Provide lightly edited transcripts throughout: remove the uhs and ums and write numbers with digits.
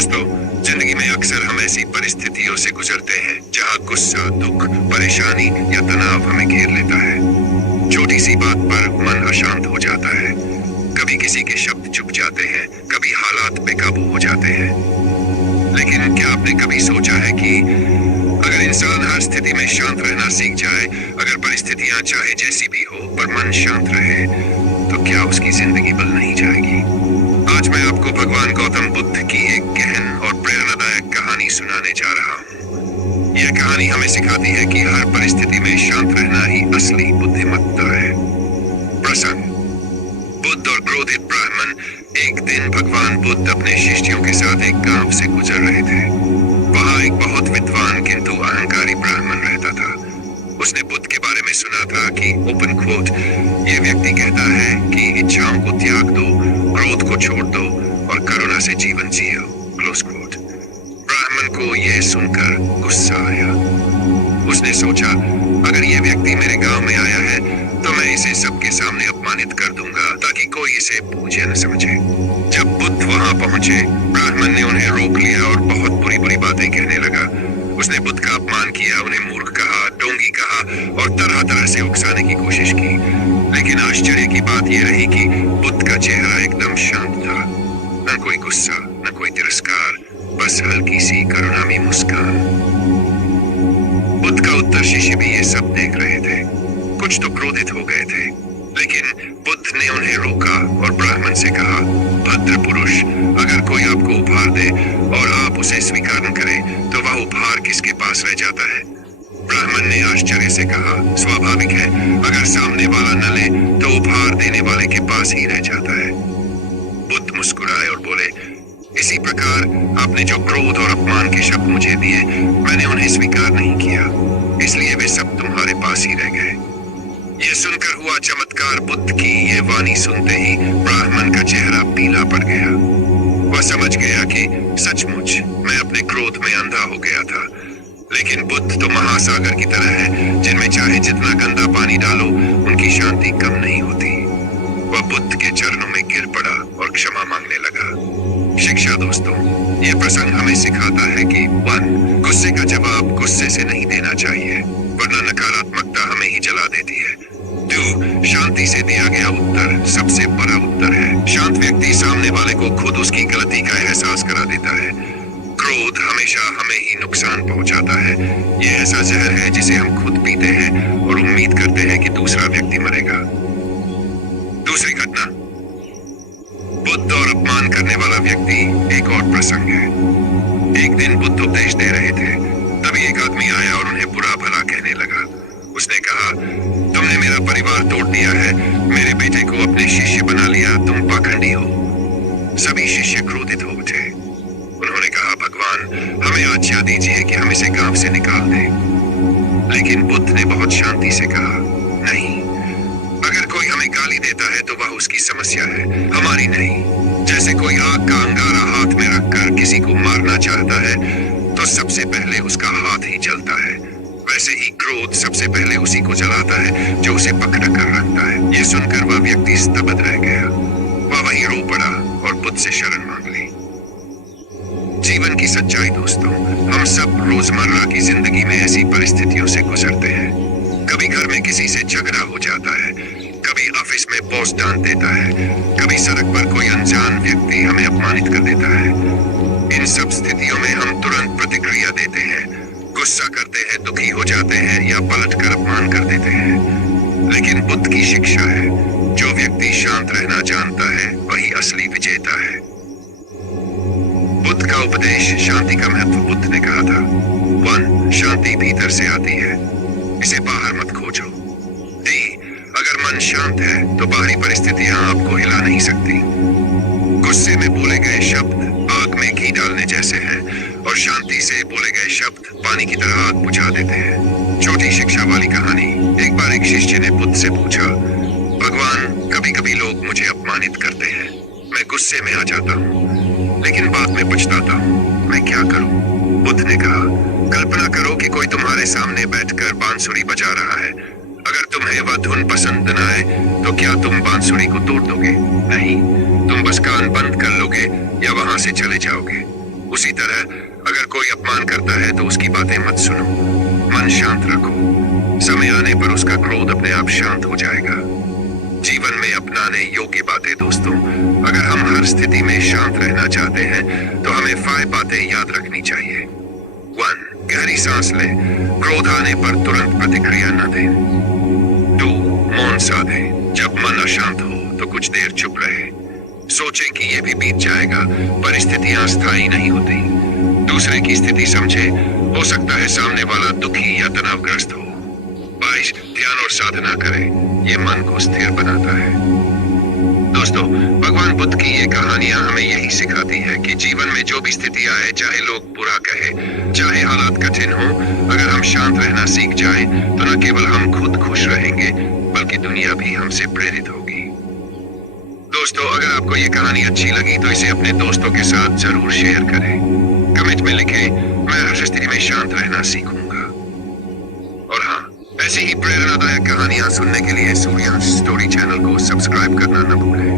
दोस्तों, जिंदगी में अक्सर हम ऐसी परिस्थितियों से गुजरते हैं जहां गुस्सा, दुख, परेशानी या तनाव हमें घेर लेता है। छोटी सी बात पर मन अशांत हो जाता है। कभी किसी के शब्द चुप जाते हैं, कभी हालात बेकाबू हो जाते हैं। लेकिन क्या आपने कभी सोचा है कि अगर इंसान हर स्थिति में शांत रहना सीख जाए, अगर परिस्थितियां चाहे जैसी भी हो पर मन शांत रहे, तो क्या उसकी जिंदगी बदल नहीं जाएगी? आज मैं आपको भगवान गौतम बुद्ध की एक गहन और प्रेरणादायक कहानी सुनाने जा रहा हूँ। यह कहानी हमें सिखाती है कि हर परिस्थिति में शांत रहना ही असली बुद्धिमत्ता है। प्रसंग: बुद्ध और क्रोधित ब्राह्मण। एक दिन भगवान बुद्ध अपने शिष्यों के साथ एक गांव से गुजर रहे थे। वहां एक बहुत विद्वान किंतु अहंकारी ब्राह्मण रहता था। उसने बुद्ध के बारे में सुना था कि ओपन कोट, ये व्यक्ति कहता है कि इच्छाओं को त्याग दो, क्रोध को छोड़ दो और करुणा से जीवन जियो, क्लोज कोट। ब्राह्मण को यह सुनकर गुस्सा आया। उसने सोचा, अगर यह व्यक्ति मेरे गांव में आया है तो मैं इसे सबके सामने अपमानित कर दूंगा ताकि कोई इसे पूज्य न समझे। जब बुद्ध वहां पहुंचे, ब्राह्मण ने उन्हें रोक लिया और बहुत बुरी बुरी बातें कहने लगा। उसने बुद्ध का अपमान किया, उन्हें मूर्ख कहा, डोंगी कहा और तरह तरह से उकसाने की कोशिश की। लेकिन आश्चर्य की बात यह रही कि बुद्ध का चेहरा एकदम शांत था। न कोई गुस्सा, न कोई तिरस्कार, बस हल्की सी करुणामयी मुस्कान। बुद्ध का उत्तर शिष्य भी ये सब देख रहे थे। कुछ तो क्रोधित हो गए थे, लेकिन बुद्ध ने उन्हें रोका और ब्राह्मण से कहा, भद्र पुरुष, अगर कोई आपको उपहार दे और आप उसे स्वीकार न करें तो वह उपहार किसके पास रह जाता है? ब्राह्मण ने आश्चर्य से कहा, स्वाभाविक है, अगर सामने वाला न ले तो उपहार देने वाले के पास ही रह जाता है। बुद्ध मुस्कुराए और बोले, इसी प्रकार आपने जो क्रोध और अपमान के शब्द मुझे दिए, मैंने उन्हें स्वीकार नहीं किया, इसलिए वे सब तुम्हारे पास ही रह गए। यह सुनकर हुआ चमत्कार, बुद्ध की यह वाणी सुनते ही ब्राह्मण का चेहरा पीला पड़ गया। वह समझ गया कि सचमुच मैं अपने क्रोध में अंधा हो गया था। लेकिन बुद्ध तो महासागर की तरह है, जिनमें चाहे जितना गंदा पानी डालो उनकी शांति कम नहीं होती। वह बुद्ध के चरणों में गिर पड़ा और क्षमा मांगने लगा। शिक्षा दोस्तों, यह प्रसंग हमें सिखाता है कि 1. गुस्से का जवाब गुस्से से नहीं देना चाहिए, वरना नकारात्मकता हमें ही जला देती है। 2. शांति से दिया गया उत्तर सबसे बड़ा उत्तर है। शांत व्यक्ति सामने वाले को खुद उसकी गलती का एहसास करा देता है। क्रोध हमेशा हमें ही नुकसान पहुंचाता है। यह ऐसा जहर है जिसे हम खुद पीते हैं और उम्मीद करते हैं कि दूसरा व्यक्ति मरेगा। दूसरी घटना, बुद्ध और अपमान करने वाला व्यक्ति। एक और प्रसंग है। एक दिन बुद्ध उपदेश दे रहे थे, तभी एक आदमी आया और उन्हें बुरा भला कहने लगा। उसने कहा, तुमने मेरा परिवार तोड़ दिया है, मेरे बेटे को अपने शिष्य बना लिया, तुम पाखंडी हो। सभी शिष्य क्रोधित हो उठे। उन्होंने कहा, भगवान, हमें आज्ञा दीजिए कि हम इसे गांव से निकाल दें। लेकिन बुद्ध ने बहुत शांति से कहा, नहीं, अगर कोई हमें गाली देता है तो वह उसकी समस्या है, हमारी नहीं। जैसे कोई आग का अंगारा हाथ में रखकर किसी को मारना चाहता है तो सबसे पहले उसका हाथ ही जलता है, वैसे ही क्रोध सबसे पहले उसी को जलाता है जो उसे पकड़ कर रखता है। ये सुनकर वह व्यक्ति स्तब्ध रह गया। वह वहीं रो पड़ा और बुद्ध से शरण मांग ली। जीवन की सच्चाई दोस्तों, हम सब रोजमर्रा की जिंदगी में ऐसी परिस्थितियों से गुजरते हैं। कभी घर में किसी से झगड़ा हो जाता है, कभी ऑफिस में बॉस डांट देता है, कभी सड़क पर कोई अनजान व्यक्ति हमें अपमानित कर देता है। इन सब स्थितियों में हम तुरंत प्रतिक्रिया देते हैं, गुस्सा करते हैं, दुखी हो जाते हैं या पलटकर अपमान कर देते हैं। लेकिन बुद्ध की शिक्षा है, जो व्यक्ति शांत रहना जानता है वही असली विजेता है। बुद्ध का उपदेश, शांति का महत्व। बुद्ध ने कहा था, 1. शांति भीतर से आती है, इसे बाहर मत खोजो। D. अगर मन शांत है तो बाहरी परिस्थितियां आपको हिला नहीं सकती। गुस्से में बोले गए शब्द आग में घी डालने जैसे हैं और शांति से बोले गए शब्द पानी की तरह आग बुझा देते हैं। छोटी शिक्षा वाली कहानी। एक बार एक शिष्य ने बुद्ध से पूछा, भगवान, कभी कभी लोग मुझे अपमानित करते हैं, मैं गुस्से में आ जाता हूँ, लेकिन बाद में पछताता हूँ, मैं क्या करूँ? बुद्ध ने कहा, कल्पना करो कि कोई तुम्हारे सामने बैठकर बांसुरी बजा रहा है। अगर तुम्हें वह धुन पसंद न आए तो क्या तुम बांसुरी को तोड़ दोगे? नहीं, तुम बस कान बंद कर लोगे या वहां से चले जाओगे। उसी तरह अगर कोई अपमान करता है तो उसकी बातें मत सुनो, मन शांत रखो। समय आने पर उसका क्रोध अपने आप शांत हो जाएगा। जीवन में अपनाने योग्य बातें दोस्तों, अगर हम हर स्थिति में शांत रहना चाहते हैं तो हमें 5 बातें याद रखनी चाहिए। 1. गहरी सांस लें, क्रोध आने पर तुरंत प्रतिक्रिया न दें। 2. मौन साधें, जब मन अशांत हो तो कुछ देर चुप रहे, सोचें कि यह भी बीत जाएगा, परिस्थितियां स्थायी नहीं होती। दूसरे की स्थिति समझे, हो सकता है सामने वाला दुखी या तनावग्रस्त हो। 22. ध्यान और साधना करें, यह मन को स्थिर बनाता है। दोस्तों, भगवान बुद्ध की ये कहानियां हमें यही सिखाती है कि जीवन में जो भी स्थिति आए, चाहे लोग बुरा कहे, चाहे हालात कठिन हो, अगर हम शांत रहना सीख जाएं, तो न केवल हम खुद खुश रहेंगे बल्कि दुनिया भी हमसे प्रेरित होगी। दोस्तों, अगर आपको ये कहानी अच्छी लगी तो इसे अपने दोस्तों के साथ जरूर शेयर करें। कमेंट में लिखें, मैं हर स्थिति में शांत रहना सीखूंगा। और हाँ, ऐसी ही प्रेरणादायक कहानियां सुनने के लिए सूर्यांश स्टोरी चैनल को सब्सक्राइब करना न भूलें।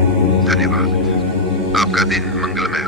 धन्यवाद। आपका दिन मंगलमय